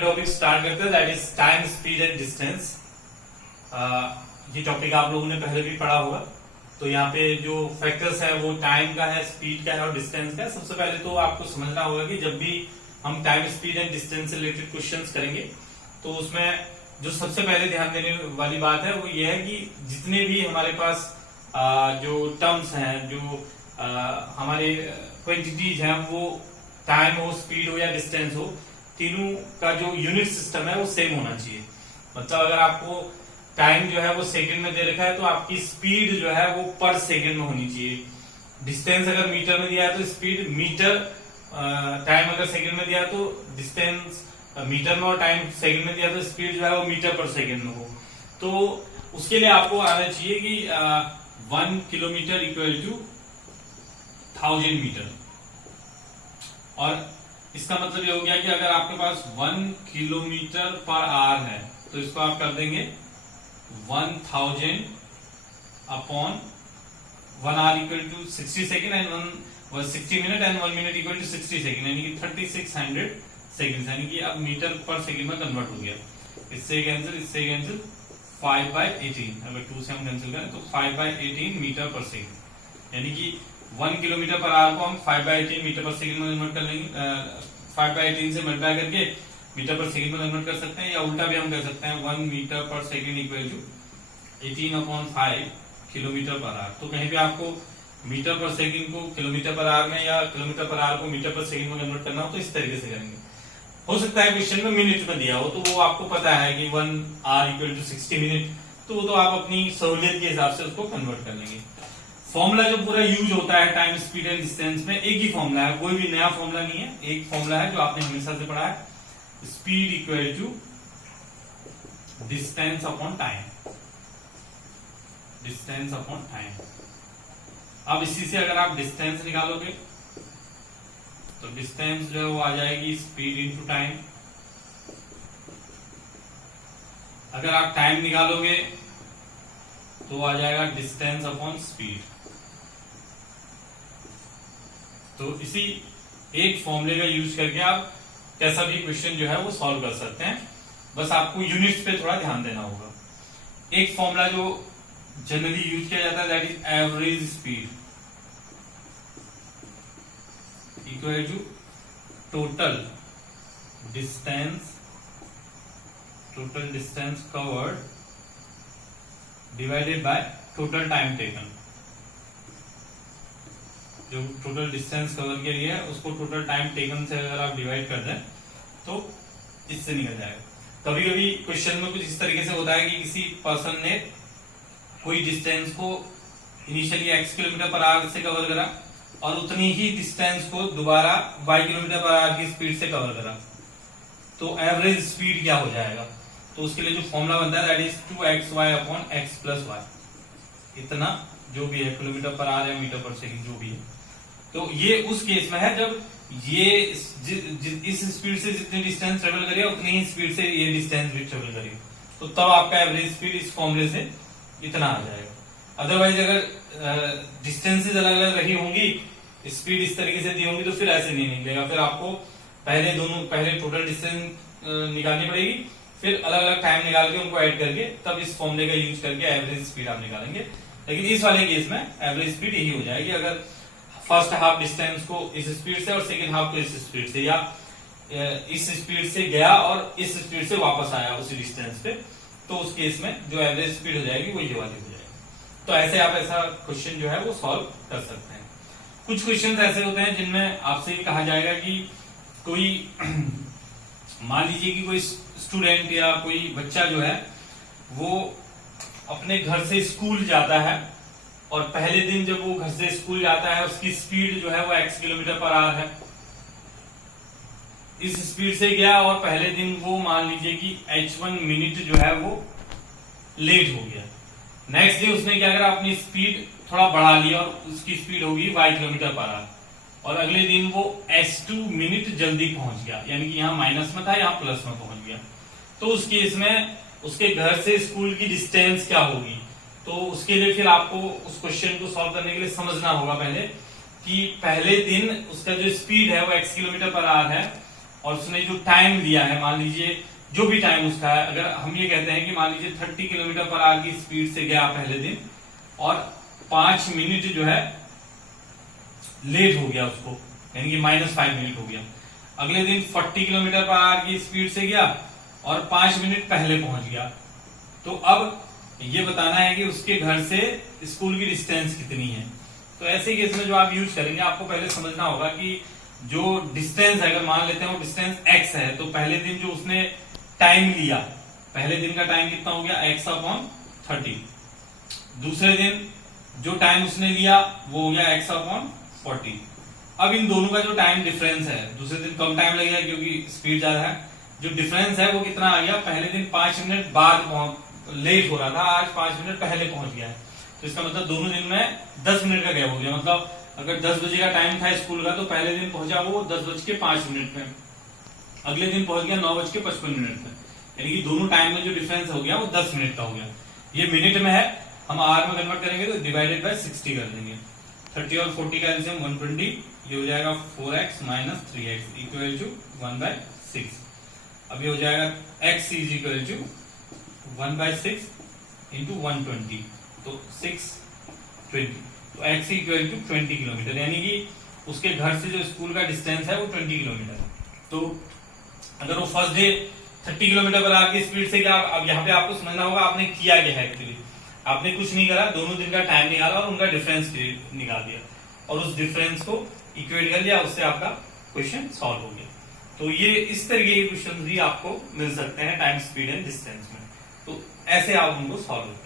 Topic start करते हैं, that is time, speed and distance. ये टॉपिक आप लोगों ने पहले भी पढ़ा होगा। तो यहाँ पे जो फैक्टर्स है वो टाइम का है, स्पीड का है और डिस्टेंस का है। सबसे पहले तो आपको समझना होगा कि जब भी हम टाइम, स्पीड एंड डिस्टेंस से रिलेटेड क्वेश्चंस करेंगे तो उसमें जो सबसे पहले ध्यान देने वाली बात है वो ये है कि जितने भी हमारे पास जो टर्म्स हैं, जो हमारे क्वांटिटीज हैं, वो टाइम हो, स्पीड हो या डिस्टेंस हो, तीनों का जो यूनिट सिस्टम है वो सेम होना चाहिए। मतलब अगर आपको टाइम जो है वो सेकंड में दे रखा है तो आपकी स्पीड जो है वो पर सेकंड में होनी चाहिए। डिस्टेंस अगर मीटर में दिया है तो स्पीड मीटर, टाइम अगर सेकंड में दिया है तो डिस्टेंस मीटर में और टाइम सेकंड में दिया तो स्पीड जो है वो मीटर पर सेकंड में हो। तो उसके लिए आपको आना चाहिए कि 1 किलोमीटर इक्वल टू 1000 मीटर। और इसका मतलब ये हो गया कि अगर आपके पास 1 किलोमीटर पर आवर है तो इसको आप कर देंगे 1000 upon 1 hour equal to 60 second and 60 minute and 1 minute equal to 60 second, यानी कि 3600 सेकेंड, यानी कि अब मीटर पर सेकेंड में कन्वर्ट हो गया। इससे कैंसिल 5/18, अगर 2 से हम कैंसिल करें तो 5/18 मीटर पर सेकेंड, यानी कि 1 किलोमीटर पर आवर को हम 5/18 मीटर पर सेकेंड में कन्वर्ट कर लेंगे। 5/18 से मल्टीप्लाई करके मीटर पर सेकेंड में कन्वर्ट कर सकते हैं, या उल्टा भी हम कर सकते हैं 1 metre per second equal to 18/5 kilometre per hour. तो कहीं पे आपको मीटर पर सेकेंड को किलोमीटर पर आवर में या किलोमीटर पर आवर को मीटर पर सेकेंड में कन्वर्ट करना हो तो इस तरीके से करेंगे। हो सकता है क्वेश्चन में मिनट में दिया हो तो वो आपको पता है कि 1 आवर इक्वल टू 60 मिनट, तो वो तो आप अपनी सहूलियत के हिसाब से उसको कन्वर्ट कर लेंगे। फॉर्मूला जो पूरा यूज होता है टाइम, स्पीड एंड डिस्टेंस में, एक ही फॉर्मूला है, कोई भी नया फॉर्मूला नहीं है। एक फॉर्मूला है जो आपने हमेशा से पढ़ा है, speed equal to distance upon time, distance upon time. अब इसी से अगर आप डिस्टेंस निकालोगे तो डिस्टेंस जो है वो आ जाएगी स्पीड इंटू टाइम। अगर आप टाइम निकालोगे तो आ जाएगा डिस्टेंस अपॉन स्पीड। तो इसी एक फॉर्मूले का यूज करके आप कैसा भी क्वेश्चन जो है वो सॉल्व कर सकते हैं। बस आपको यूनिट्स पे थोड़ा ध्यान देना होगा। एक फॉर्मूला जो जनरली यूज किया जाता है that is average speed equal to total distance covered divided by total time taken. जो टोटल डिस्टेंस कवर के लिए उसको टोटल टाइम टेकन से अगर आप डिवाइड कर दें तो इससे निकल जाएगा। कभी कभी क्वेश्चन में कुछ इस तरीके से होता है कि किसी पर्सन ने कोई डिस्टेंस को initially x kilometre per our से कवर करा और उतनी ही डिस्टेंस को दोबारा y किलोमीटर पर आवर की स्पीड से कवर करा, तो एवरेज स्पीड क्या हो जाएगा? तो उसके लिए जो फॉर्मूला बनता है that is 2xy upon x plus y। इतना जो भी है किलोमीटर पर आवर या मीटर पर सेकंड जो भी है, तो ये उस केस में है जब ये इस स्पीड से जितनी डिस्टेंस ट्रेवल करेगा उतनी ही स्पीड से ये डिस्टेंस भी ट्रेवल करेगा, तो तब आपका एवरेज स्पीड इस फॉर्मूले से इतना आ जाएगा। अदरवाइज अगर डिस्टेंसेस अलग अलग रही होंगी, स्पीड इस तरीके से दी होंगी तो फिर ऐसे नहीं निकलेगा। फिर आपको पहले टोटल डिस्टेंस निकालनी पड़ेगी, फिर अलग अलग टाइम निकाल के उनको ऐड करके तब इस फॉर्मूले का यूज करके एवरेज स्पीड आप निकालेंगे। लेकिन इस वाले केस में एवरेज स्पीड यही हो जाएगी अगर फर्स्ट हाफ डिस्टेंस को इस स्पीड से और सेकेंड हाफ को इस स्पीड से, या इस स्पीड से गया और इस स्पीड से वापस आया उसी डिस्टेंस पे, तो उस केस में जो एवरेज स्पीड हो जाएगी वो ये वाली हो जाएगी। तो ऐसे आप ऐसा क्वेश्चन जो है वो सॉल्व कर सकते हैं। कुछ क्वेश्चन ऐसे होते हैं जिनमें आपसे ये कहा जाएगा कि कोई मान लीजिए कि कोई स्टूडेंट या कोई बच्चा जो है वो अपने घर से स्कूल जाता है और पहले दिन जब वो घर से स्कूल जाता है उसकी स्पीड जो है वो x किलोमीटर पर आवर है। इस स्पीड से गया और पहले दिन वो मान लीजिए कि h1 मिनट जो है वो लेट हो गया। नेक्स्ट डे उसने क्या करा, अपनी स्पीड थोड़ा बढ़ा लिया और उसकी स्पीड होगी y किलोमीटर पर आवर, और अगले दिन वो h2 मिनट जल्दी पहुंच गया, यानी कि यहाँ माइनस में था यहाँ प्लस में पहुंच गया। तो उस केस में उसके घर से स्कूल की डिस्टेंस क्या होगी? तो उसके लिए फिर आपको उस क्वेश्चन को सॉल्व करने के लिए समझना होगा पहले कि पहले दिन उसका जो स्पीड है वो x किलोमीटर पर आवर है और उसने जो टाइम दिया है, मान लीजिए जो भी टाइम उसका है, अगर हम ये कहते हैं कि मान लीजिए 30 किलोमीटर पर आवर की स्पीड से गया पहले दिन और 5 मिनट जो है लेट हो गया उसको, यानी कि -5 मिनट हो गया। अगले दिन 40 किलोमीटर पर आवर की स्पीड से गया और 5 मिनट पहले पहुंच गया। तो अब ये बताना है कि उसके घर से स्कूल की डिस्टेंस कितनी है। तो ऐसे केस में जो आप यूज करेंगे, आपको पहले समझना होगा कि जो डिस्टेंस है, अगर मान लेते हैं वो डिस्टेंस x है, तो पहले दिन जो उसने टाइम लिया, पहले दिन का टाइम कितना हो गया x/30। दूसरे दिन जो टाइम उसने लिया वो हो गया x/40। अब इन दोनों का जो टाइम डिफरेंस है, दूसरे दिन कम टाइम लगेगा क्योंकि स्पीड ज्यादा है, जो डिफरेंस है वो कितना आ गया, पहले दिन 5 मिनट बाद लेट हो रहा था, आज 5 मिनट पहले पहुंच गया है। तो इसका मतलब दोनों दिन में 10 मिनट का गैप हो गया। मतलब अगर 10 बजे का टाइम था स्कूल का, तो पहले दिन पहुंचा वो 10:05 में, अगले दिन पहुंच गया 9:55 में, यानी कि दोनों टाइम में जो डिफरेंस हो गया वो 10 मिनट का हो गया। ये मिनट में है, हम आवर में कन्वर्ट करेंगे तो डिवाइडेड बाय 60 कर देंगे। 30 और 40 का एलसीएम 120, ये हो जाएगा 4x - 3x इक्वल टू 1/6। अब ये हो जाएगा x is equal to 1/6 into 120, तो 620, तो x इक्वल टू 20 किलोमीटर, यानी कि उसके घर से जो स्कूल का डिस्टेंस है वो 20 किलोमीटर है। तो अगर वो first day 30 kilometre per our की स्पीड से गया, अब यहाँ पे आपको समझना होगा आपने किया क्या है। एक्चुअली आपने कुछ नहीं करा, दोनों दिन का टाइम निकाला और उनका डिफरेंस निकाल दिया और उस डिफरेंस को इक्वेट कर लिया, उससे आपका क्वेश्चन सॉल्व हो गया। तो ये इस तरीके के क्वेश्चन भी आपको मिल सकते हैं टाइम, स्पीड एंड डिस्टेंस में। तो ऐसे आप उनको सॉल्व करते हैं।